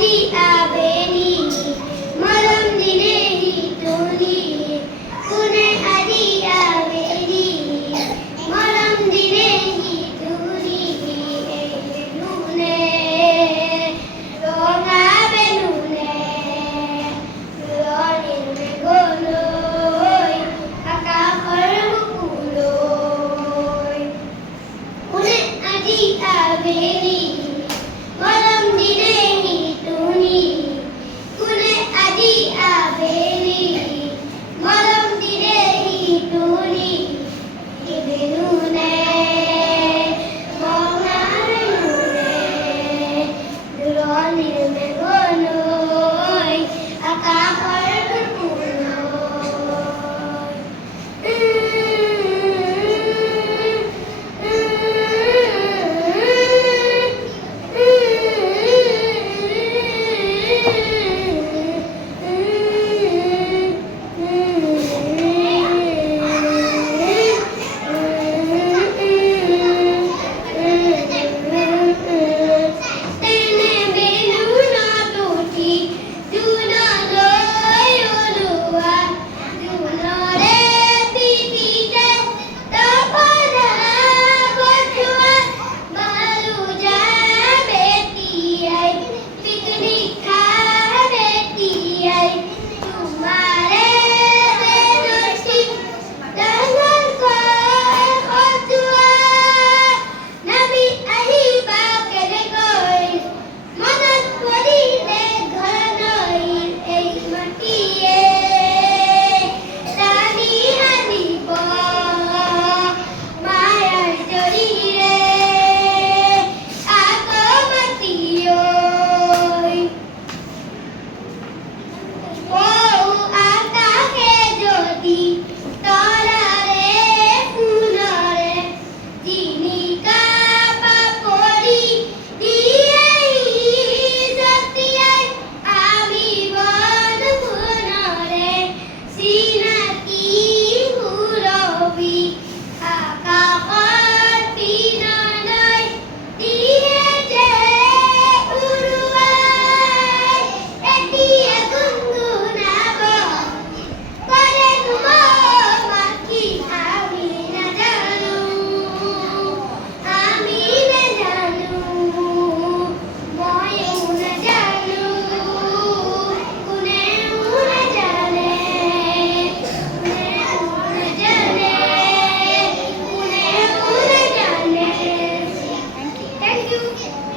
আজি আবেলি মৰম দিনেহি তুলি কোনে আজি আবেলি মৰম দিনেহি তুলি বেলুনে ৰঙা বেলুনে ৰঙিল মেঘলৈ আকাশৰ বুকুলৈ কোনে আজি আবেলি মৰম দিনেহি তুলি কোনে আজি আবেলি মৰম দিনেহি তুলি বেলুনে ৰঙা বেলুনে ৰঙিল মেঘলৈ